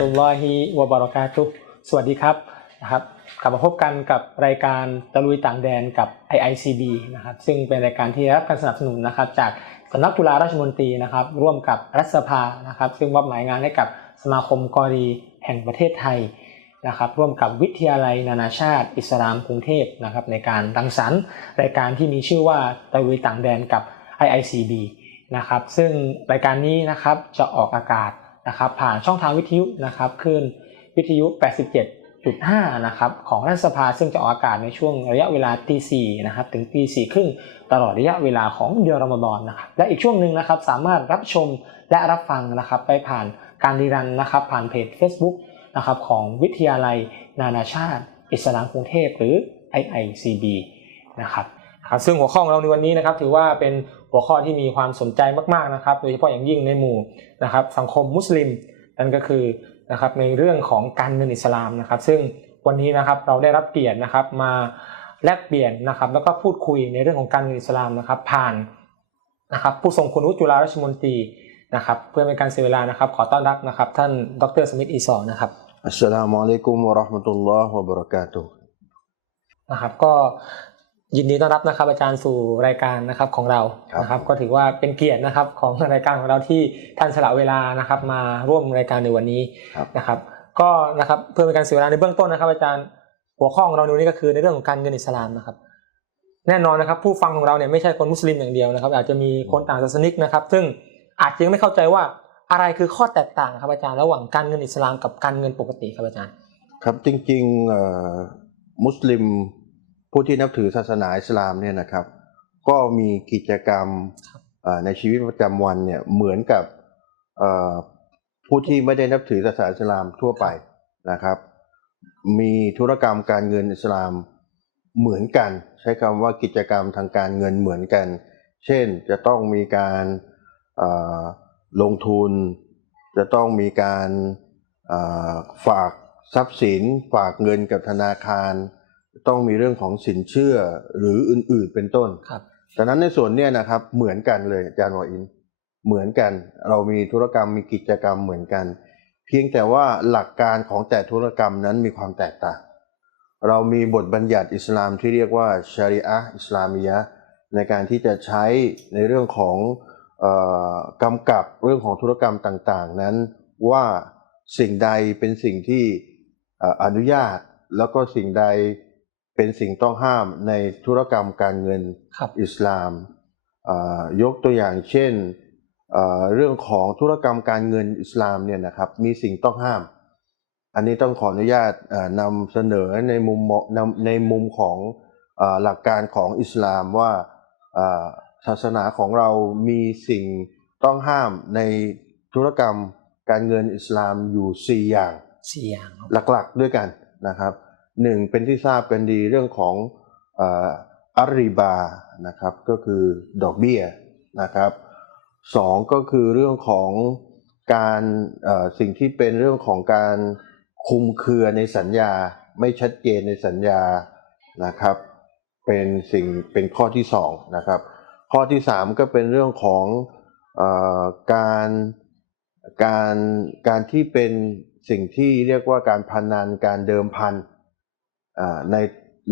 ตุลลอฮิวะบารอกาตุสวัสดีครับนะครับกลับมาพบกันกับรายการตะลุยต่างแดนกับ IICB นะครับซึ่งเป็นรายการที่ได้รับการสนับสนุนนะครับจากสำนักจุฬาราชมนตรีนะครับร่วมกับรัฐสภานะครับซึ่งมอบหมายงานให้กับสมาคมกอรีแห่งประเทศไทยนะครับร่วมกับวิทยาลัยนานาชาติ อิสลามกรุงเทพนะครับในการรังสรรค์รายการที่มีชื่อว่าตะลุยต่างแดนกับ IICB นะครับซึ่งรายการนี้นะครับจะออกอากาศ นะครับผ่านช่องทางวิทยุนะครับคลื่นวิทยุ 87.5 นะครับของรัฐสภาซึ่งจะออกอากาศในช่วงระยะเวลาตีสี่นะครับถึงตีสี่ครึ่งตลอดระยะเวลาของเดือนรอมฎอนนะครับและอีกช่วงหนึ่งนะครับสามารถรับชมและรับฟังนะครับไปผ่านการรีรันนะครับผ่านเพจ Facebook นะครับของวิทยาลัยนานาชาติ อิสลามกรุงเทพหรือ IICB นะครับครับซึ่งหัวข้อของเราในวันนี้นะครับถือว่าเป็น หัวข้อที่มีความสนใจมากๆนะครับ โดยเฉพาะอย่างยิ่งในหมู่นะครับสังคมมุสลิมนั่นก็คือนะครับในเรื่องของการเงินอิสลามนะครับ ซึ่งวันนี้นะครับเราได้รับเกียรตินะครับมาแลกเปลี่ยนนะครับแล้วก็พูดคุยในเรื่องของการเงินอิสลามนะครับ ผ่านนะครับผู้ทรงคุณวุฒิจุฬาราชมนตรีนะครับเพื่อไม่ให้การเสียเวลานะครับ ขอต้อนรับนะครับ ท่านดรสมิธอีสอนนะครับอัสสลามุอะลัยกุมวะเราะห์มะตุลลอฮ์วะบะเราะกาตุฮ์นะครับก็ ยินดีต้อนรับนะครับอาจารย์สู่รายการนะครับของเรานะครับ ก็ถือว่าเป็นเกียรตินะครับของรายการของเราที่ท่านสละเวลานะครับมาร่วมรายการในวันนี้ครับนะครับ ก็นะครับเพื่อเป็นการเสียเวลาในเบื้องต้นนะครับ อาจารย์หัวข้อของเราในวันนี้ก็คือในเรื่องของการเงินอิสลามนะครับ แน่นอนนะครับ ผู้ฟังของเราเนี่ยไม่ใช่คนมุสลิมอย่างเดียวนะครับ อาจจะมีคนต่างศาสนิกนะครับ ซึ่งอาจจะยังไม่เข้าใจว่าอะไรคือข้อแตกต่างครับอาจารย์ระหว่างการเงินอิสลามกับการเงินปกติครับอาจารย์ ครับจริงๆเอ่อมุสลิม ผู้ที่นับถือศาสนาอิสลามเนี่ยนะครับ ก็มีกิจกรรมครับเอ่อในชีวิตประจำวันเนี่ยเหมือนกับเอ่อผู้ที่ไม่ได้นับถือศาสนาอิสลามทั่วไปนะครับ มีธุรกรรมการเงินอิสลามเหมือนกัน ใช้คำว่ากิจกรรมทางการเงินเหมือนกัน เช่นจะต้องมีการเอ่อลงทุน จะต้องมีการเอ่อฝากทรัพย์สิน ฝากเงินกับธนาคาร ต้องมีเรื่องของสินเชื่อหรืออื่นๆเป็นต้นครับดังนั้นในส่วนเนี้ยนะครับเหมือนกันเลยอาจารย์วออิน เหมือนกัน เรามีธุรกรรมมีกิจกรรมเหมือนกัน เพียงแต่ว่าหลักการของแต่ธุรกรรมนั้นมีความแตกต่าง เรามีบทบัญญัติอิสลามที่เรียกว่าชาริอะห์อิสลามียะห์ในการที่จะใช้ในเรื่องของเอ่อกำกับเรื่องของธุรกรรมต่าง ๆ นั้นว่าสิ่งใดเป็นสิ่งที่เอ่ออนุญาตแล้วก็สิ่งใด เป็นสิ่งต้องห้ามในธุรกรรมการเงินครับอิสลามเอ่อยกตัวอย่างเช่นเอ่อเรื่องของธุรกรรมการเงินอิสลามเนี่ยนะครับมีสิ่งต้องห้าม อันนี้ต้องขออนุญาตเอ่อนำเสนอในมุมมองนำในมุมของเอ่อหลักการของอิสลามว่าเอ่อศาสนาของเรามีสิ่งต้องห้ามในธุรกรรมการเงินอิสลามอยู่ 4 อย่างสี่อย่างครับหลักๆด้วยกันนะครับ หนึ่งเป็นที่ทราบกันดีเรื่องของอ่ออัรริบานะครับก็คือดอกเบี้ยนะครับสองก็คือเรื่องของการสิ่งที่เป็นเรื่องของการคุมเครือในสัญญาไม่ชัดเจนในสัญญานะครับ เป็นสิ่งเป็นข้อที่สองนะครับ ข้อที่สามก็เป็นเรื่องของอการการการที่เป็นสิ่งที่เรียกว่าการพนันการเดิมพัน ใน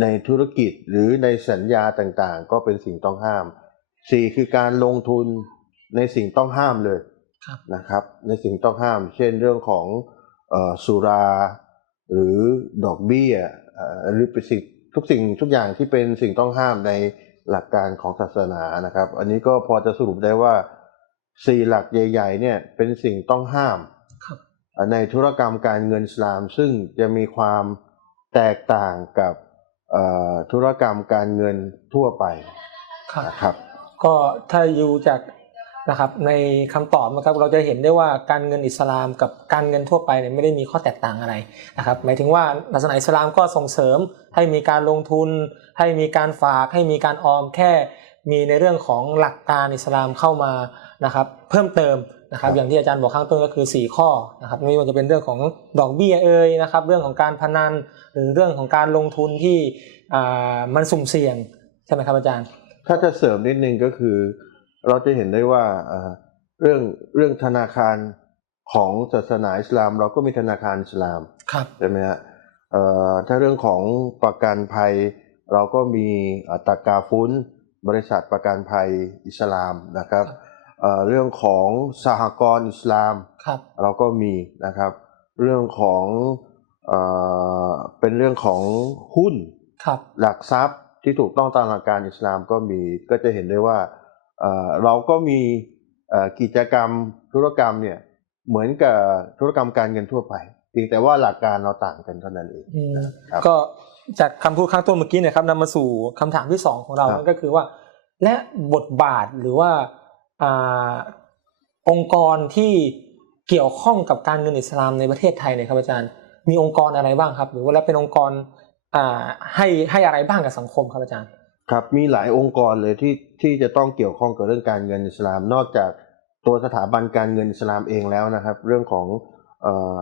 ในธุรกิจหรือในสัญญาต่างๆ ก็เป็นสิ่งต้องห้ามสี่คือการลงทุนในสิ่งต้องห้ามเลยครับนะครับ ในสิ่งต้องห้าม เช่นเรื่องของเอ่อสุราหรือดอกเบี้ยเอ่อหรือเป็นสิ่งทุกสิ่งทุกอย่างที่เป็นสิ่งต้องห้ามในหลักการของศาสนานะครับ อันนี้ก็พอจะสรุปได้ว่าสี่หลักใหญ่ ๆ เนี่ยเป็นสิ่งต้องห้ามครับในธุรกรรมการเงินอิสลามซึ่งจะมีความ แตกต่างกับเอ่อธุรกรรมการเงินทั่วไปครับนะครับ ก็ถ้าอยู่จากนะครับในคำตอบนะครับเราจะเห็นได้ว่าการเงินอิสลามกับการเงินทั่วไปเนี่ยไม่ได้มีข้อแตกต่างอะไรนะครับหมายถึงว่าศาสนาอิสลามก็ส่งเสริมให้มีการลงทุน ให้มีการฝากให้มีการออมแค่ มีในเรื่องของหลักการอิสลามเข้ามานะครับเพิ่มเติมนะครับครับอย่างที่อาจารย์บอกข้างต้นก็คือ 4 ข้อนะครับไม่ว่าจะเป็นเรื่องของดอกเบี้ยเอ่ยนะครับเรื่องของการพนันหรือเรื่องของการลงทุนที่อ่ามันสุ่มเสี่ยงใช่ไหมครับอาจารย์ ถ้าจะเสริมนิดนึงก็คือ เราจะเห็นได้ว่าเอ่อเรื่องเรื่องธนาคารของศาสนาอิสลาม เราก็มีธนาคารอิสลามครับใช่ไหมฮะเอ่อถ้าเรื่องของประกันภัย เราก็มีอัตรากาฟุน บริษัทประกันภัยอิสลามนะครับเอ่อเรื่องของสหกรณ์อิสลามครับเราก็มีนะครับ เรื่องของเอ่อเป็นเรื่องของหุ้นครับหลักทรัพย์ที่ถูกต้องตามหลักการอิสลามก็มีก็จะเห็นได้ว่าเอ่อเราก็มีเอ่อกิจกรรมธุรกรรมเนี่ยเหมือนกับธุรกรรมการเงินทั่วไปเพียงแต่ว่าหลักการเราต่างกันเท่านั้นเองอืมครับก็ จากคำพูดข้างต้นเมื่อกี้เนะครับนำมาสู่คำถามที่สองของเราครับนั่นก็คือว่า และบทบาทหรือว่าอ่าองค์กรที่เกี่ยวข้องกับการเงินอิสลามในประเทศไทยเนี่ยครับอาจารย์ มีองค์กรอะไรบ้างครับ หรือว่าแล้วเป็นองค์กรอ่าให้ให้อะไรบ้างกับสังคมครับอาจารย์ ครับมีหลายองค์กรเลยที่ที่จะต้องเกี่ยวข้องกับเรื่องการเงินอิสลาม นอกจากตัวสถาบันการเงินอิสลามเองแล้วนะครับ เรื่องของเอ่อ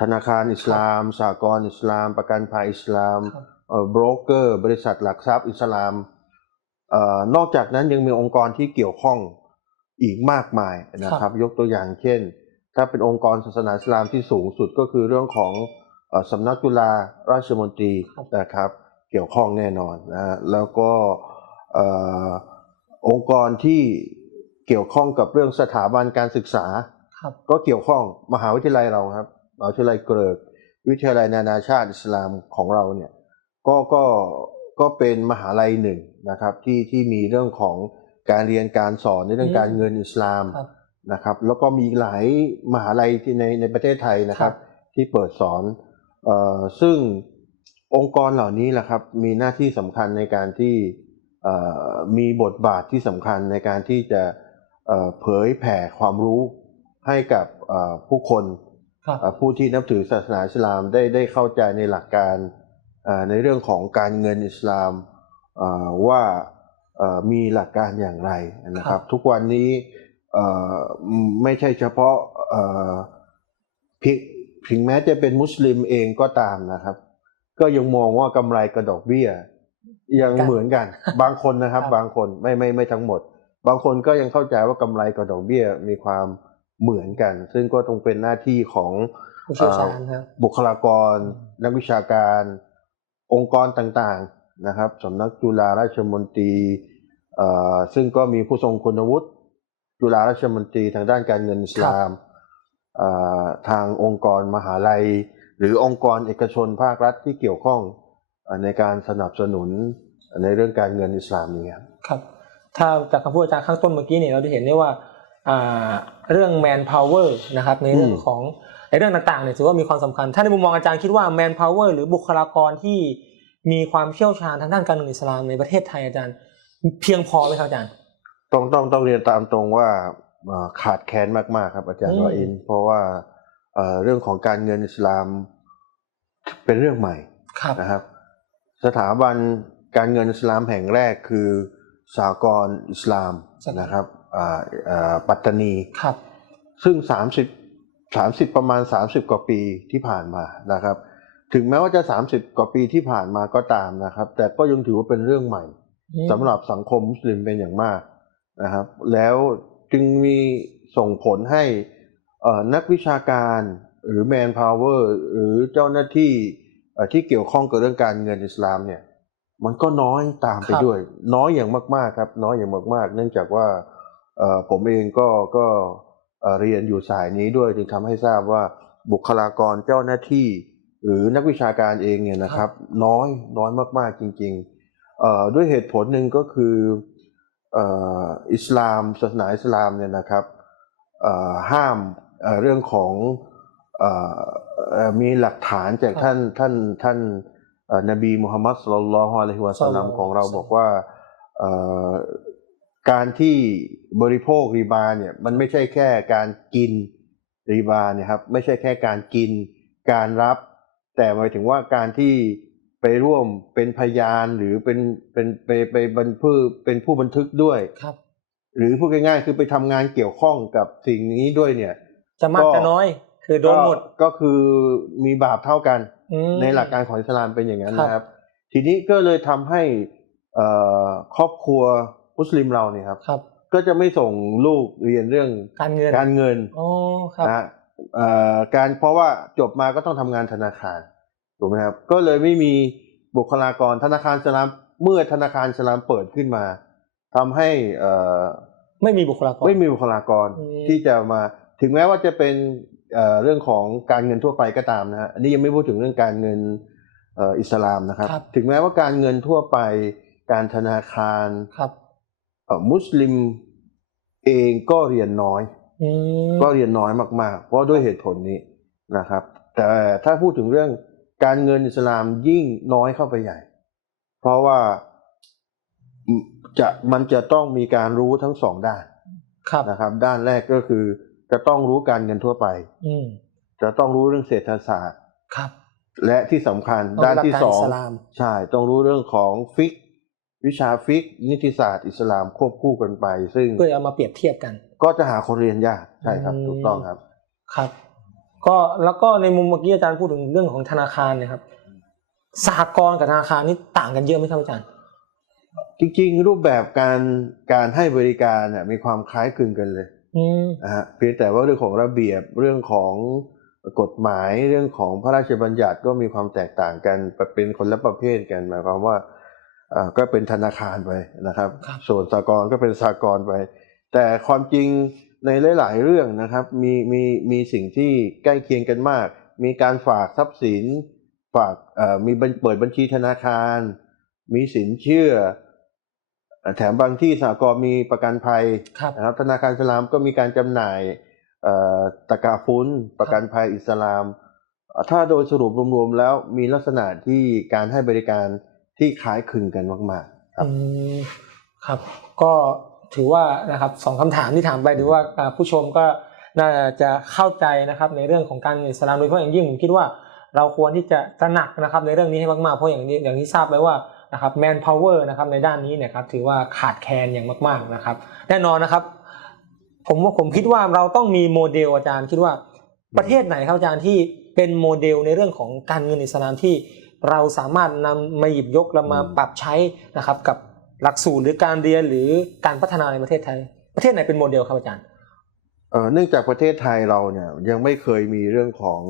ธนาคารอิสลามสหกรณ์อิสลาม ประกันภัยอิสลามครับเอ่อโบรกเกอร์ บริษัทหลักทรัพย์อิสลามเอ่อนอกจากนั้นยังมีองค์กรที่เกี่ยวข้องอีกมากมายนะครับ ยกตัวอย่างเช่น ถ้าเป็นองค์กรศาสนาอิสลามที่สูงสุดก็คือเรื่องของเอ่อสำนักจุฬาราชมนตรีนะครับ เกี่ยวข้องแน่นอนนะฮะแล้วก็เอ่อองค์กรที่เกี่ยวข้องกับเรื่องสถาบันการศึกษาครับก็เกี่ยวข้องมหาวิทยาลัยเราครับ มหาวิทยาลัยเกริกวิทยาลัยนานาชาติอิสลามของเราเนี่ยก็ก็ก็เป็นมหาลัยหนึ่งนะครับที่ที่มีเรื่องของการเรียนการสอนในเรื่องการเงินอิสลามครับนะครับ แล้วก็มีหลายมหาลัยที่ในในประเทศไทยนะครับ ที่เปิดสอนเอ่อซึ่งองค์กรเหล่านี้แหละครับมีหน้าที่สำคัญในการที่เอ่อมีบทบาทที่สำคัญในการที่จะเอ่อเผยแผ่ความรู้ให้กับเอ่อผู้คนครับเอ่อ ผู้ที่นับถือศาสนาอิสลามได้ได้เข้าใจในหลักการเอ่อในเรื่องของการเงินอิสลามเอ่อว่าเอ่อมีหลักการอย่างไรนะคครัรับบทุกวันนี้เอ่อไม่ใช่เฉพาะเอ่อเพียงถึงแม้จะเป็นมุสลิมเองก็ตามนะครับ ก็ยังมองว่ากำไรกับดอกเบี้ย ยังเหมือนกัน บางคนนะครับครับ บางคนไม่ไม่ไม่ทั้งหมด บางคนก็ยังเข้าใจว่ากำไรกับดอกเบี้ยมีความ เหมือนกัน ซึ่งก็ต้องเป็นหน้าที่ของผู้เชี่ยวชาญครับบุคลากร นักวิชาการ องค์กรต่างๆนะครับสำนักจุฬาราชมนตรีเอ่อซึ่งก็มีผู้ทรงคุณวุฒิจุฬาราชมนตรีทางด้านการเงินอิสลามเอ่อทางองค์กรมหาลัย หรือองค์กรเอกชนภาครัฐที่เกี่ยวข้องเอ่อในการสนับสนุนในเรื่องการเงินอิสลามนี้ครับ ครับ ถ้าจากคำพูดอาจารย์ข้างต้นเมื่อกี้เนี่ยเราจะเห็นได้ว่าอ่า เรื่อง man power นะครับในเรื่องอืมของในเรื่องต่างๆเนี่ยถือว่ามีความสำคัญ ถ้าในมุมมองอาจารย์คิดว่า man power หรือบุคลากรที่มีความเชี่ยวชาญทางด้านการเงินอิสลามในประเทศไทยอาจารย์ เพียงพอไหมครับอาจารย์ต้องต้องต้องเรียนตามตรงว่าเอ่อขาดแคลนมากๆครับอาจารย์อืมวาอิน เพราะว่าเอ่อเรื่องของการเงินอิสลามเป็นเรื่องใหม่ครับนะครับ สถาบันการเงินอิสลามแห่งแรกคือสากลอิสลามใช่ครับนะครับอ่าอ่า ปัตตานีครับซึ่ง 30 30 ประมาณ 30 กว่าปีที่ผ่านมานะครับ ถึงแม้ว่าจะ 30 กว่าปีที่ผ่านมาก็ตามนะครับ แต่ก็ยังถือว่าเป็นเรื่องใหม่สำหรับสังคมมุสลิมเป็นอย่างมากนะครับ แล้วจึงมีส่งผลให้เอ่อนักวิชาการหรือแมนพาวเวอร์หรือเจ้าหน้าที่เอ่อที่เกี่ยวข้องกับเรื่องการเงินอิสลามเนี่ย มันก็น้อยตามไปครับด้วย น้อยอย่างมากๆครับ น้อยอย่างมากๆ เนื่องจากว่าเอ่อ ผมเองก็ก็เอ่อเรียนอยู่สายนี้ด้วยจึงทำให้ทราบว่าบุคลากรเจ้าหน้าที่ หรือนักวิชาการเองเนี่ยนะครับ น้อยน้อยมากๆจริงๆเอ่อด้วยเหตุผลหนึ่งก็คือเอ่ออิสลามศาสนาอิสลามเนี่ยนะครับเอ่อห้ามเอ่อเรื่องของเอ่อเอ่อมีหลักฐานจากครับท่านท่านท่านเอ่อนบีมุฮัมมัดสุลลัลลอฮุอะลัยฮิวะสัลลัมศ็อลลัลลอฮุของเราอะลัยฮิวะซัลลัมบอกว่าเอ่อการที่ บริโภคริบาเนี่ยมันไม่ใช่แค่การกินริบาเนี่ยครับไม่ใช่แค่การกินการรับ แต่หมายถึงว่าการที่ไปร่วมเป็นพยานหรือเป็นเป็นไปไปบันทึกเป็นผู้บันทึกด้วยครับ หรือพูดง่ายๆคือไปทำงานเกี่ยวข้องกับสิ่งนี้ด้วยเนี่ยจะมากก็จะน้อย คือโดนหมดก็ก็คือมีบาปเท่ากันอืมในหลักการของอิสลามเป็นอย่างนั้นครับนะครับ ทีนี้ก็เลยทำให้เอ่อครอบครัวมุสลิมเราเนี่ยครับครับ ก็จะไม่ส่งลูกเรียนเรื่องการเงินการเงินอ๋อครับนะฮะเอ่อการเพราะว่าจบมาก็ต้องทำงานธนาคารถูกไหมครับ ก็เลยไม่มีบุคลากรธนาคารอิสลามเมื่อธนาคารอิสลามเปิดขึ้นมาทำให้เอ่อไม่มีบุคลากรไม่มีบุคลากรอืมที่จะมาถึงแม้ว่าจะเป็นเอ่อเรื่องของการเงินทั่วไปก็ตามนะฮะอันนี้ยังไม่พูดถึงเรื่องการเงินเอ่ออิสลามนะครับครับ ถึงแม้ว่าการเงินทั่วไปการธนาคารครับเอ่อ มุสลิมเองก็เรียนน้อยอืมก็เรียนน้อยมาก ๆ เพราะด้วยเหตุผลนี้นะครับ แต่ถ้าพูดถึงเรื่องการเงินอิสลามยิ่งน้อยเข้าไปใหญ่ เพราะว่าอืมจะมันจะต้องมีการรู้ทั้งสองด้านครับนะครับ ด้านแรกก็คือ จะต้องรู้การเงินทั่วไปอืมจะต้องรู้เรื่องเศรษฐศาสตร์ครับ และที่สำคัญต้องด้านที่หลักสการองอิสลามใช่ต้องรู้เรื่องของฟิก วิชาฟิกนิติศาสตร์อิสลามควบคู่กันไป ซึ่งเพื่อเอามาเปรียบเทียบกัน ก็จะหาคนเรียนยากใช่ครับอืมถูกต้องครับ ครับ ก็แล้วก็ในมุมเมื่อกี้อาจารย์พูดถึงเรื่องของธนาคารเนะครับสหกรณ์กับธนาคารนี่ต่างกันเยอะไหมครับอาจารย์จริงๆ รูปแบบการการให้บริการเนี่ยมีความคล้ายคลึงกันเลยอืมนะฮะเพียงแต่ว่าเรื่องของระเบียบเรื่องของกฎหมายเรื่องของพระราชบัญญัติก็มีความแตกต่างกันเป็นคนละประเภทกันหมายความว่าอ่า ก็เป็นธนาคารไปนะครับครับ ส่วนสากลก็เป็นสากลไป แต่ความจริงในหลาย ๆ เรื่องนะครับมีมีมีสิ่งที่ใกล้เคียงกันมาก มีการฝากทรัพย์สิน ฝากเอ่อมีบัญเปิดบัญชีธนาคาร มีสินเชื่อเอ่อแถมบางที่สหกรณ์มีประกันภัยครับนะครับธนาคารอิสลามก็มีการจำหน่ายเอ่อตะกาฟุนประกันภัยอิสลามเอ่อถ้าโดยสรุปรวม ๆ แล้วมีลักษณะที่การให้บริการ ที่คล้ายคลึงกันมากๆครับอืมครับ ก็ถือว่านะครับสองคำถามที่ถามไปถือว่าผู้ชมก็น่าจะเข้าใจนะครับในเรื่องของการเงินอิสลามโดยเฉพาะอย่างยิ่งผมคิดว่า เราควรที่จะตระหนักนะครับในเรื่องนี้ให้มากๆเพราะอย่างนี้อย่างที่ทราบไปว่านะครับแมนพาวเวอร์นะครับในด้านนี้เนี่ยครับถือว่าขาดแคลนอย่างมากๆนะครับ แน่นอนนะครับผมว่าผมคิดว่าเราต้องมีโมเดลอาจารย์คิดว่าประเทศไหนครับอาจารย์ที่เป็นโมเดลในเรื่องของการเงินอิสลามที่ เราสามารถนำมาหยิบยกแล้วมาอืมปรับใช้นะครับกับหลักสูตรหรือการเรียนหรือการพัฒนาในประเทศไทย ประเทศไหนเป็นโมเดลครับอาจารย์เอ่อเนื่องจากประเทศไทยเราเนี่ยยังไม่เคยมีเรื่องของ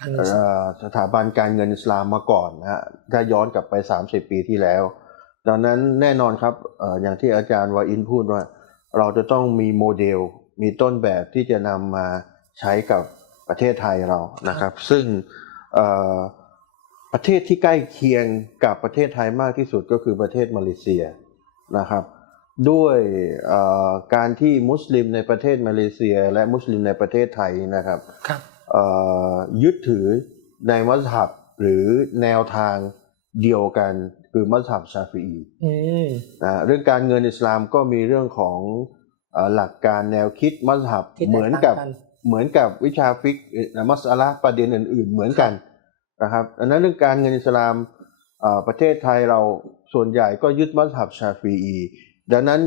การเงินอิสลามเอ่อสถาบันการเงินอิสลามมาก่อนนะฮะถ้าย้อนกลับไป 30 ปีที่แล้ว ดังนั้นแน่นอนครับเอ่ออย่างที่อาจารย์วาอินพูดว่า เราจะต้องมีโมเดล มีต้นแบบที่จะนำมาใช้กับประเทศไทยเรานะครับ ซึ่งเอ่อ ประเทศที่ใกล้เคียงกับประเทศไทยมากที่สุดก็คือประเทศมาเลเซียนะครับ ด้วยเอ่อการที่มุสลิมในประเทศมาเลเซีย และมุสลิมในประเทศไทยนะครับครับเอ่อยึดถือในมัสฮับหรือแนวทางเดียวกันคือมัสฮับชาฟีอีอืมนะเรื่องการเงินอิสลามก็มีเรื่องของเอ่อหลักการแนวคิดมัสฮับที่แตกเหมือนกับต่างกันเหมือนกับวิชาฟิกเอ่อมัสอะละห์ประเด็นอื่น ๆ เหมือนกัน นะครับดังนั้นเรื่องการเงินอิสลามเอ่อประเทศไทยเราส่วนใหญ่ก็ยึดมัสฮับชาฟีอีดังนั้น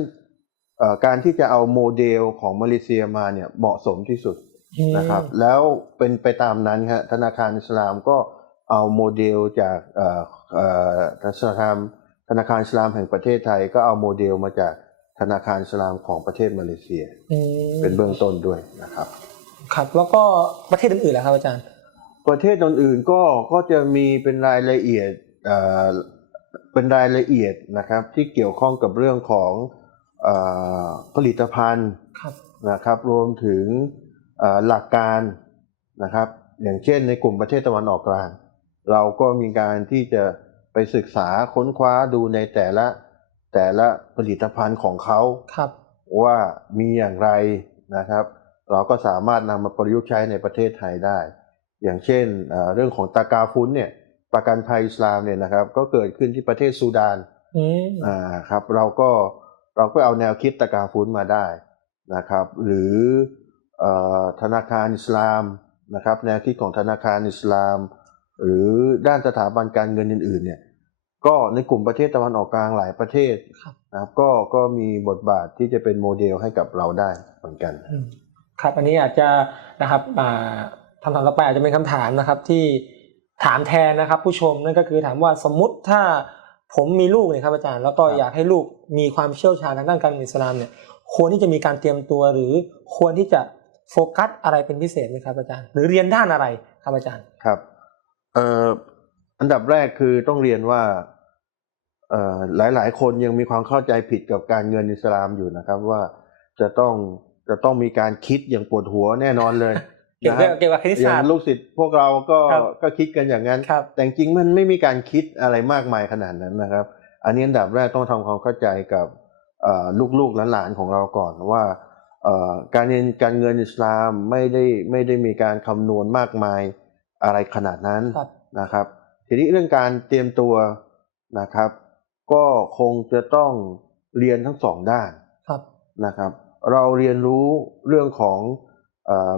เอ่อการที่จะเอาโมเดลของมาเลเซียมาเนี่ยเหมาะสมที่สุดอืมนะครับ แล้วเป็นไปตามนั้นฮะธนาคารอิสลามก็เอาโมเดลจากเอ่อเอ่อธนาคารธนาคารอิสลามแห่งประเทศไทยก็เอาโมเดลมาจากธนาคารอิสลามของประเทศมาเลเซียอืมเป็นเบื้องต้นด้วยนะครับ ครับแล้วก็ประเทศอื่นๆล่ะครับอาจารย์ ประเทศอื่นๆก็ก็จะมีเป็นรายละเอียดเอ่อเป็นรายละเอียดนะครับ ที่เกี่ยวข้องกับเรื่องของเอ่อผลิตภัณฑ์ครับนะครับ รวมถึงเอ่อหลักการนะครับ อย่างเช่นในกลุ่มประเทศตะวันออกกลาง เราก็มีการที่จะไปศึกษาค้นคว้าดูในแต่ละแต่ละผลิตภัณฑ์ของเขาครับว่ามีอย่างไรนะครับ เราก็สามารถนำมาประยุกต์ใช้ในประเทศไทยได้ อย่างเช่นเอ่อเรื่องของตากาฟุนเนี่ยประกันภัยอิสลามเนี่ยนะครับ ก็เกิดขึ้นที่ประเทศซูดานอืมอ่าครับ เราก็เราก็เอาแนวคิดตะกาฟุ้นมาได้นะครับ หรือเอ่อธนาคารอิสลามนะครับ แนวคิดของธนาคารอิสลาม หรือด้านสถาบันการเงินอื่น ๆ เนี่ยก็ในกลุ่มประเทศตะวันออกกลางหลายประเทศครับนะครับก็ก็มีบทบาทที่จะเป็นโมเดลให้กับเราได้เหมือนกันอืมครับอันนี้อาจจะนะครับอ่า คำถามต่อไปอาจจะเป็นคำถามนะครับที่ถามแทนนะครับ ผู้ชมนั่นก็คือถามว่าสมมุติถ้าผมมีลูกเนี่ยครับอาจารย์ แล้วก็ครับอยากให้ลูกมีความเชี่ยวชาญทางด้านการเงินอิสลามเนี่ยควรที่จะมีการเตรียมตัวหรือควรที่จะโฟกัสอะไรเป็นพิเศษไหมครับอาจารย์ หรือเรียนด้านอะไรครับอาจารย์ครับเอ่ออันดับแรกคือต้องเรียนว่าเอ่อหลาย ๆ คนยังมีความเข้าใจผิดกับการเงินอิสลามอยู่นะครับว่าจะต้องจะต้องมีการคิดอย่างปวดหัวแน่นอนเลย เกี่ยวนะคกัรับบเกี่ยวกับคณิตอย่าศางสตร์ลูกศิษย์พวกเราก็ครับก็คิดกันอย่างนั้นครับแต่จริงๆมันไม่มีการคิดอะไรมากมายขนาดนั้นนะครับ อันนี้อันดับแรกต้องทำความเข้าใจกับเอ่อลูกๆหลานๆของเราก่อนว่าเอ่อการเงินการเงินอิสลามไม่ได้ไม่ได้มีการคำนวณมากมายอะไรขนาดนั้นครับนะครับ ทีนี้เรื่องการเตรียมตัวนะครับ ก็คงจะต้องเรียนทั้งสองด้านครับนะครับ เราเรียนรู้เรื่องของเออ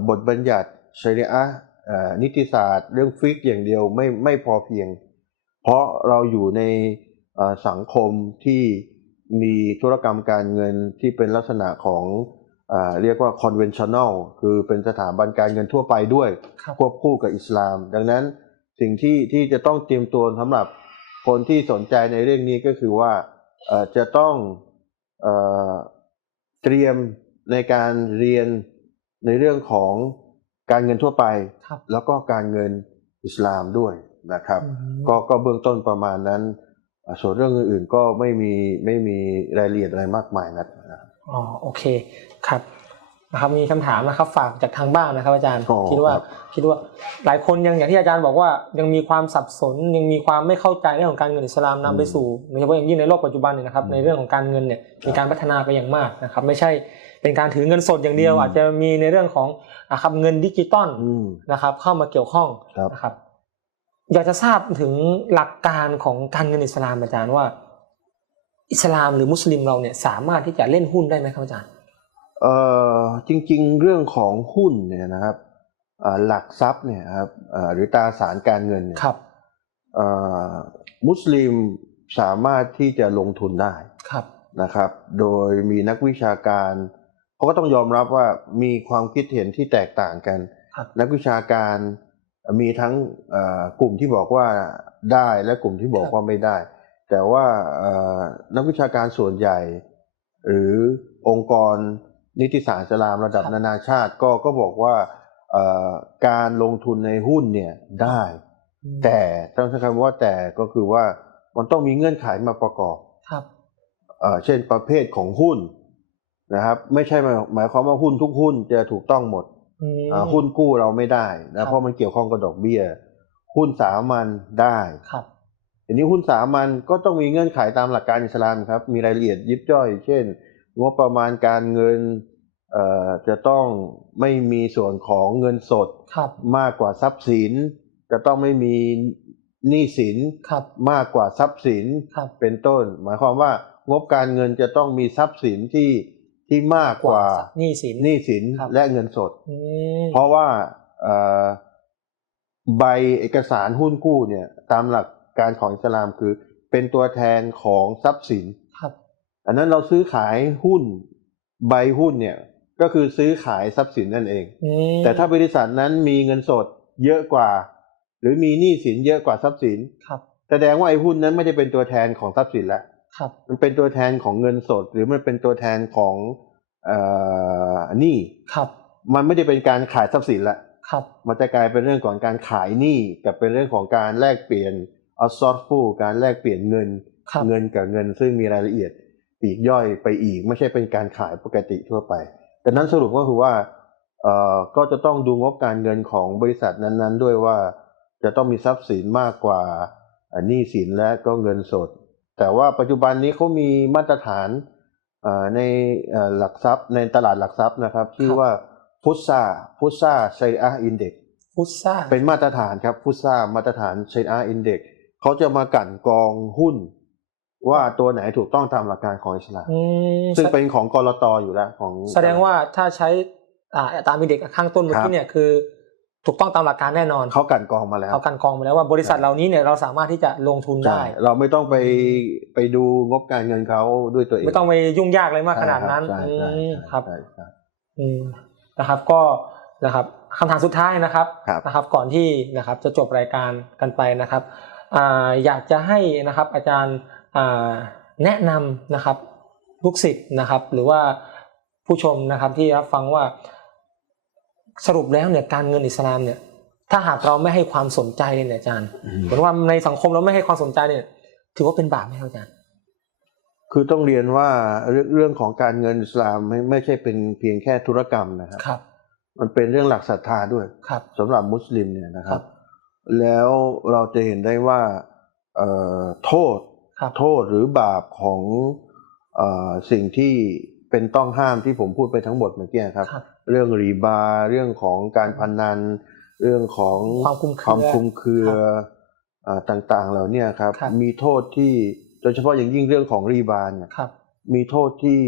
บทบัญญัติชริอะห์เอ่อนิติศาสตร์ เรื่องฟิกอย่างเดียวไม่ไม่พอเพียง เพราะเราอยู่ในเอ่อสังคมที่มีธุรกรรมการเงินที่เป็นลักษณะของเออเรียกว่า conventional คือเป็นสถาบันการเงินทั่วไปด้วยครับควบคู่กับอิสลาม ดังนั้นสิ่งที่ที่จะต้องเตรียมตัวสำหรับคนที่สนใจในเรื่องนี้ก็คือว่าเอ่อจะต้องเอ่อเตรียมในการเรียน ในเรื่องของการเงินทั่วไปครับแล้วก็การเงินอิสลามด้วยนะครับอืมก็ก็เบื้องต้นประมาณนั้นอ่าส่วนเรื่องอื่นๆก็ไม่มีไม่มีรายละเอียดอะไรมากมายนักนะครับอ๋อโอเคครับ นะครับมีคำถามนะครับฝากจากทางบ้านนะครับ อาจารย์อ๋อคิดว่าครับคิดว่าหลายคนยังอย่างที่อาจารย์บอกว่ายังมีความสับสนยังมีความไม่เข้าใจเรื่องของการเงินอิสลามนำไปสู่โดยเฉพาะอย่างยิ่งในโลกปัจจุบันเนี่ยนะครับอืมในเรื่องของการเงินเนี่ยครับมีการพัฒนาไปอย่างมากนะครับไม่ใช่เป็นการถือเงินสดอย่างเดียวอืมอาจจะมีในเรื่องของอะครับเงินดิจิตอลอืมนะครับเข้ามาเกี่ยวข้องครับนะครับ อยากจะทราบถึงหลักการของการเงินอิสลามอาจารย์ว่า อิสลามหรือมุสลิมเราเนี่ยสามารถที่จะเล่นหุ้นได้ไหมครับอาจารย์ เอ่อจริงๆ เรื่องของหุ้นเนี่ยนะครับเอ่อหลักทรัพย์เนี่ยครับเอ่อหรือตราสารการเงินเนี่ยครับเอ่อมุสลิมสามารถที่จะลงทุนได้ครับนะครับ โดยมีนักวิชาการเขาก็ต้องยอมรับว่ามีความคิดเห็นที่แตกต่างกันครับนักวิชาการมีทั้งเอ่อกลุ่มที่บอกว่าได้และกลุ่มที่บอกว่าไม่ได้ แต่ว่าเอ่อนักวิชาการส่วนใหญ่ หรือองค์กร นิติศาสตร์อิสลามระดับครับนานาชาติก็ก็บอกว่าเอ่อการลงทุนในหุ้นเนี่ยได้ แต่ต้องใช้คำว่าแต่ก็คือว่ามันต้องมีเงื่อนไขมาประกอบครับเอ่อเช่นประเภทของหุ้นนะครับ ไม่ใช่หมายหมายความว่าหุ้นทุกหุ้นจะถูกต้องหมดอืมอ่าหุ้นกู้เราไม่ได้ครันะบเพราะมันเกี่ยวข้องกับดอกเบี้ย หุ้นสามัญได้ครับทีนี้หุ้นสามัญก็ต้องมีเงื่อนไขตามหลักการอิสลามครับ มีรายละเอียดยิบย่อย เช่น งบประมาณการเงินเอ่อจะต้องไม่มีส่วนของเงินสดครับมากกว่าทรัพย์สิน จะต้องไม่มีหนี้สินครับมากกว่าทรัพย์สินครับเป็นต้น หมายความว่างบการเงินจะต้องมีทรัพย์สินที่ที่มากกว่าหนี้สินหนี้สินครับและเงินสดอืมเพราะว่าเอ่อใบเอกสารหุ้นกู้เนี่ยตามหลักการของอิสลามคือเป็นตัวแทนของทรัพย์สินครับ อันนั้นเราซื้อขายหุ้นใบหุ้นเนี่ยก็คือซื้อขายทรัพย์สินนั่นเองอืมแต่ถ้าบริษัทนั้นมีเงินสดเยอะกว่า หรือมีหนี้สินเยอะกว่าทรัพย์สินครับแสดงว่าไอ้หุ้นนั้นไม่ได้เป็นตัวแทนของทรัพย์สินแล้วครับมันเป็นตัวแทนของเงินสด หรือมันเป็นตัวแทนของเอ่อหนี้ครับ มันไม่ได้เป็นการขายทรัพย์สินละครับมันจะกลายเป็นเรื่องของการขายหนี้กับเป็นเรื่องของการแลกเปลี่ยนเอาซอฟฟูการแลกเปลี่ยนเงินครับเงินกับเงินซึ่งมีรายละเอียด ปลีกย่อยไปอีก ไม่ใช่เป็นการขายปกติทั่วไปดังนั้นสรุปก็คือว่าเอ่อก็จะต้องดูงบการเงินของบริษัทนั้นๆ ด้วยว่าจะต้องมีทรัพย์สินมากกว่าอ่าหนี้สินและก็เงินสด แต่ว่าปัจจุบันนี้เขามีมาตรฐานเอ่อในเอ่อหลักทรัพย์ในตลาดหลักทรัพย์นะครับชื่อว่าฟุตซาฟุตซาไซอาอินเด็กฟุตซ่าเป็นมาตรฐานครับฟุตซ่ามาตรฐานเชนอาอินเด็กเขาจะมากลั่นกรองหุ้น ว่าตัวไหนถูกต้องตามหลักการของอิสลามอืมซึ่งเป็นของกรตอยู่แล้วของแสดงว่าถ้าใช้อ่าตามมีเด็กข้างต้นเมื่อครักี้บเนี่ยคือ ถูกต้องตามหลักการแน่นอนเขากลั่นกรองมาแล้วเอากันกองไปแล้วว่าบริษัทเหล่านี้เนี่ยเราสามารถที่จะลงทุนใช่ได้ เราไม่ต้องไปไปดูงบการเงินเขาด้วยตัวเองไม่ต้องไปยุ่งยากอะไรมากขนาดนั้นใช่อืใช่มใช่ครับใช่ใช่อืมนะครับก็นะครับคำถามสุดท้ายนะครับครับนะครับ ก่อนที่นะครับจะจบรายการกันไปนะครับอ่าอยากจะให้นะครับอาจารย์อ่า แนะนำนะครับลูกศิษย์นะครับ หรือว่าผู้ชมนะครับที่รับฟังว่าสรุปแล้วเนี่ยการเงินอิสลามเนี่ย ถ้าหากเราไม่ให้ความสนใจเลยเนี่ยอาจารย์เหมือนว่าในสังคมเราไม่ให้ความสนใจเนี่ย ถือว่าเป็นบาปไหมครับอาจารย์คือต้องเรียนว่าเรื่องเรื่องของการเงินอิสลามไม่ไม่ใช่เป็นเพียงแค่ธุรกรรมนะครับครับมันเป็นเรื่องหลักศรัทธาด้วยครับสำหรับมุสลิมเนี่ยนะครัครับบแล้วเราจะเห็นได้ว่าเอ่อโทษครับ โทษหรือบาปของเออสิ่งที่เป็นต้องห้ามที่ผมพูดไปทั้งหมดเมื่อกี้ครับครับเรื่องรีบาเรื่องของการพนัน เรื่องของความคลุมเครือความคลุมเครือเอ่อต่างๆ เหล่าเนี้ครับครับ มีโทษที่โดยเฉพาะอย่างยิ่งเรื่องของรีบาเนี่ยครับมีโทษที่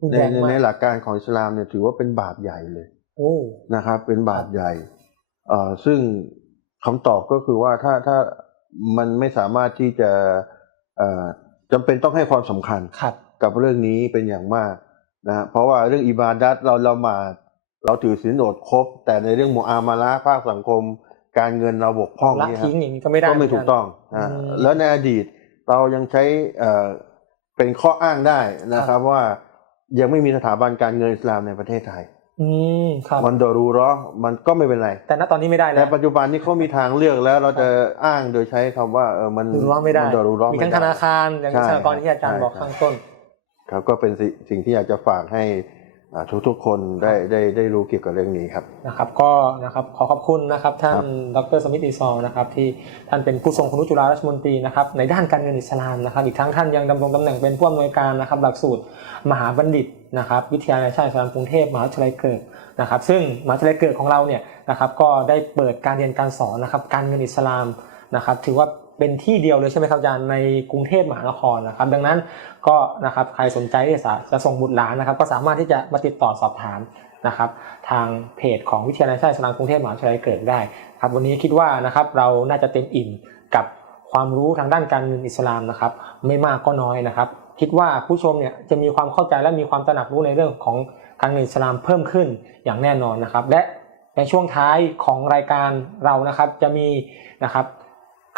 รุนในแรงในมากในหลักการของอิสลามเนี่ยถือว่าเป็นบาปใหญ่เลยโอ้นะครับ เป็นบาปใหญ่เอ่อซึ่งคำตอบก็คือว่าถ้าถ้ามันไม่สามารถที่จะเอ่อ จำเป็นต้องให้ความสำคัญครับกับเรื่องนี้เป็นอย่างมากนะฮะเพราะว่าเรื่องอิบาดัตเราเรามาเราถือศีลอดครบ แต่ในเรื่องมุอามาละภาคสังคม การเงินเราบกพร่องละเนี่ยครัทิ้บงอย่างนี้ก็ไม่ได้ก็ไม่เหนถูกต้องนะอืมแล้วในอดีตเรายังใช้เอ่อเป็นข้ออ้างได้นะครับว่ายังไม่มีสถาบันการเงินอิสลามในประเทศไทยอืม ครับมันดอรูเราะห์มันก็ไม่เป็นไร แต่ณตอนนี้ไม่ได้แต่แล้วปัจจุบันนี้เขามีทางเลือกแล้วเราจะอ้างโดยใช้คำว่าเออมันดูร้อนไม่ได้นดอรูเราะห์มีไม่ทั้งได้ธนาคารอย่างใช่สหกรณ์ที่อาจารย์ใช่บอกใช่ข้างต้น ครับก็เป็นสิสิ่งที่อยากจะฝากให้อ่าทุกๆคนได้ได้ได้รู้เกี่ยวกับเรื่องนี้ครับนะครับ ก็นะครับขอขอบคุณนะครับท่าครันบดรสมิทอิซอลนะครับที่ท่านเป็นผู้ทรงคุณวุฒิจุฬาราชมนตรีนะครับในด้านการเงินอิสลามนะครับ อีกทั้งท่านยังดำรงตำแหน่งเป็นผู้อำนวยการนะครับหลักสูตรมหาบัณฑิต นะครับวิทยาลัยชาติสลามกรุงเทพมหาวิทยาลัยเกิดนะครับซึ่งมหาวิทยาลัยเกิดของเราเนี่ยนะครับก็ได้เปิดการเรียนการสอนนะครับการเงินอิสลามนะครับถือว่าเป็นที่เดียวเลยใช่ไหมครับอาจารย์ในกรุงเทพมหานครนะครับ ดังนั้นก็นะครับใครสนใจที่จะส่งบุตรหลานนะครับ ก็สามารถที่จะมาติดต่อสอบถามนะครับ ทางเพจของวิทยาลัยชาติอิสลามกรุงเทพมหาวิทยาลัยเกิดได้ครับวันนี้คิดว่านะครับเราน่าจะเต็มอิ่มกับความรู้ทางด้านการเงินอิสลามนะครับ ไม่มากก็น้อยนะครับ คิดว่าผู้ชมเนี่ยจะมีความเข้าใจและมีความตระหนักรู้ในเรื่องของการเงินอิสลามเพิ่มขึ้นอย่างแน่นอนนะครับ และในช่วงท้ายของรายการเรานะครับจะมีนะครับ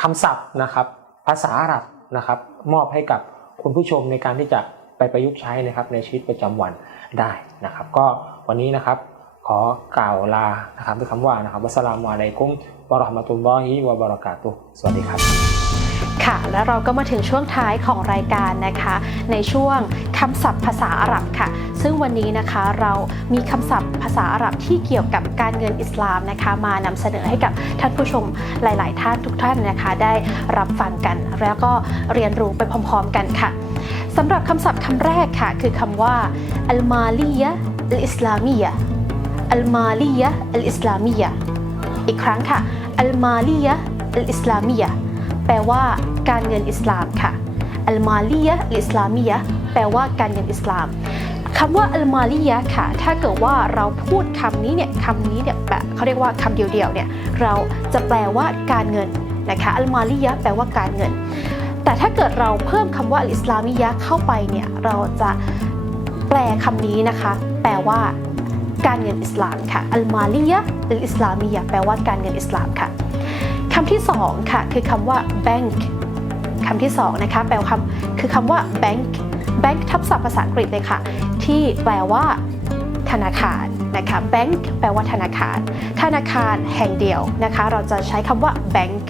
คำศัพท์นะครับ ภาษาอาหรับนะครับ มอบให้กับคุณผู้ชมในการที่จะไปประยุกต์ใช้นะครับ ในชีวิตประจำวันได้นะครับ ก็วันนี้นะครับขอกล่าวลานะครับด้วยคำว่านะครับวัสสลามุอะลัยกุมวะราะห์มะตุลลอฮิวะบะเราะกาตุสวัสดีครับ ค่ะ แล้วเราก็มาถึงช่วงท้ายของรายการนะคะ ในช่วงคำศัพท์ภาษาอาหรับค่ะ ซึ่งวันนี้นะคะเรามีคำศัพท์ภาษาอาหรับที่เกี่ยวกับการเงินอิสลามนะคะ มานำเสนอให้กับท่านผู้ชมหลาย ๆ ท่านทุกท่านนะคะ ได้รับฟังกัน แล้วก็เรียนรู้ไปพร้อม ๆ กันค่ะสำหรับคำศัพท์คำแรกค่ะ คือคำว่าอัลมาลียะอัลอิสลามียะอัลมาลียะอัลอิสลามียะอีกครั้งค่ะอัลมาลียะอัลอิสลามียะ แปลว่าการเงินอิสลามค่ะอัลมาลียะหรืออิสลามียะแปลว่าการเงินอิสลามคำว่าอัลมาลียะค่ะ ถ้าเกิดว่าเราพูดคำนี้เนี่ยคำนี้เนี่ยแบบเขาเรียกว่าคำเดียวๆเนี่ยเราจะแปลว่าการเงินนะคะอัลมาลียะแปลว่าการเงิน แต่ถ้าเกิดเราเพิ่มคำว่าอิสลามียะเข้าไปเนี่ยเราจะแปลคำนี้นะคะ แปลว่าการเงินอิสลามค่ะอัลมาลียะหรืออิสลามียะแปลว่าการเงินอิสลามค่ะ คำที่สองค่ะคือคำว่า bank คำที่สองนะคะแปลว่าคำคือคำว่า bank bank ทับศัพท์ภาษาอังกฤษเลยค่ะ ที่แปลว่า ธนาคารนะคะ bank แปลว่าธนาคาร ธนาคารแห่งเดียวนะคะ เราจะใช้คำว่า bank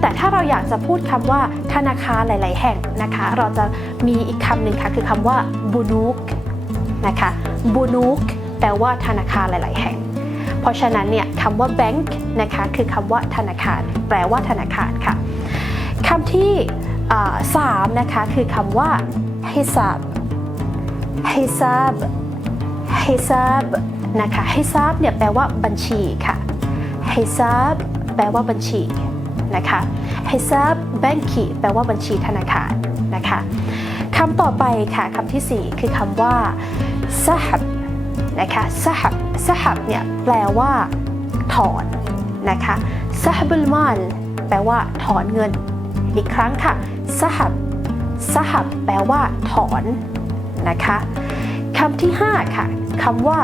แต่ถ้าเราอยากจะพูดคำว่าธนาคารหลาย ๆ แห่งนะคะ เราจะมีอีกคำหนึ่งค่ะคือคำว่า bunuk นะคะ bunuk แปลว่าธนาคารหลาย ๆ แห่ง ราะฉะนั้นเนี่ยคำว่า bank นะคะคือคำว่าธนาคาร แปลว่าธนาคารค่ะคำที่สามนะคะคือคำว่า hisab hisab hisab นะคะ hisab เนี่ยแปลว่าบัญชีค่ะ hisab แปลว่าบัญชีนะคะ hisab banki แปลว่าบัญชีธนาคารนะคะคำต่อไปค่ะคำที่สี่คือคำว่า sahab นะคะ sahab sahab เนี่ยแปลว่า ถอนนะคะ sahbul mal แปลว่าถอนเงิน อีกครั้งค่ะ sahab sahab แปลว่า ถอนนะคะคำที่ 5 ค่ะคำว่า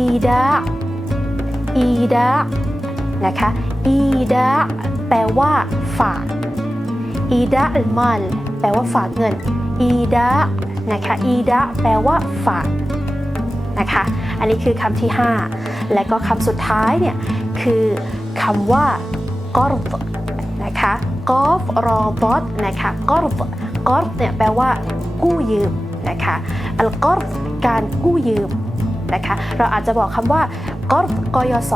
ida ida นะคะ ida แปลว่า ฝาก ida al mal แปลว่าฝากเงิน ida นะคะ ida แปลว่าฝาก นะคะ อันนี้คือคำที่ 5 และก็คำสุดท้ายเนี่ยคือคำว่ากอรดนะคะกอฟรอบอตนะคะกอรดกอรดเนี่ยแปลว่ากู้ยืมนะคะอัลกอรดการกู้ยืมนะคะ เราอาจจะบอกคำว่ากอรดกยศ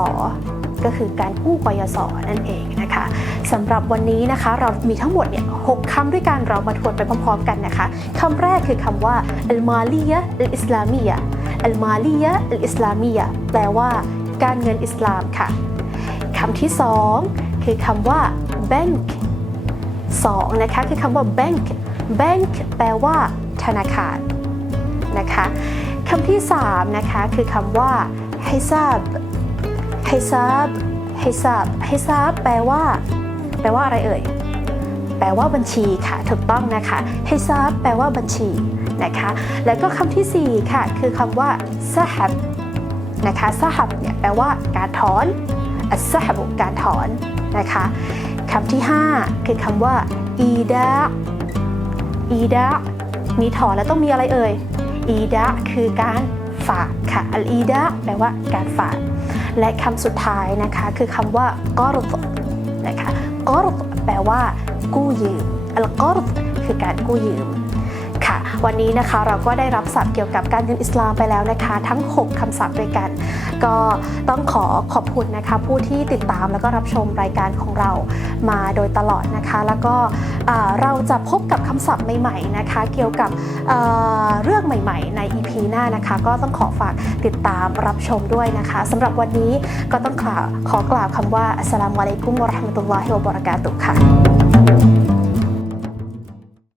ก็คือการกู้กยศนั่นเองนะคะสำหรับวันนี้นะคะ เรามีทั้งหมดเนี่ยหกคำด้วยกันเรามาทวนไปพร้อมๆกันนะคะคำแรกคือคำว่าอัลมาลียะอัลอิสลามียะ อัลมาลียะอัลอิสลามียะแปลว่า การเงินอิสลามค่ะคำที่สองคือคำว่า bank สองนะคะคือคำว่า bank bank แปลว่า ธนาคารนะคะคำที่สามนะคะคือคำว่า hisab hisab hisab hisab แปลว่า แปลว่าอะไรเอ่ย แปลว่าบัญชีค่ะ ถูกต้องนะคะ hisab แปลว่าบัญชี นะคะ แล้วก็คำที่สี่ค่ะ คือคำว่า sahab นะคะ sahab เนี่ยแปลว่าการถอน as-sahab การถอนนะคะคำที่ห้าคือคำว่าอีดาอีดะมีถอนแล้วต้องมีอะไรเอ่ยอีดะคือการฝากค่ะอัลอีดะแปลว่าการฝาก และคำสุดท้ายนะคะ คือคำว่ากอรดนะคะกอรดแปลว่ากู้ยืมอัลกอรดคือการกู้ยืม วันนี้นะคะเราก็ได้รับศัพท์เกี่ยวกับการเงินอิสลามไปแล้วนะคะ ทั้ง 6คำศัพท์ด้วยกัน ก็ต้องขอขอบคุณนะคะ ผู้ที่ติดตามแล้วก็รับชมรายการของเรามาโดยตลอดนะคะ แล้วก็เราจะพบกับคำศัพท์ใหม่ๆนะคะ เกี่ยวกับเเรื่องใหม่ ๆ ใน EP หน้านะคะ ก็ต้องขอฝากติดตามรับชมด้วยนะคะสำหรับวันนี้ก็ต้องขอขอกล่าวคำว่าอัสสลามุอะลัยกุมวะราะห์มะตุลลอฮิวะบะเราะกาตุฮ์ค่ะ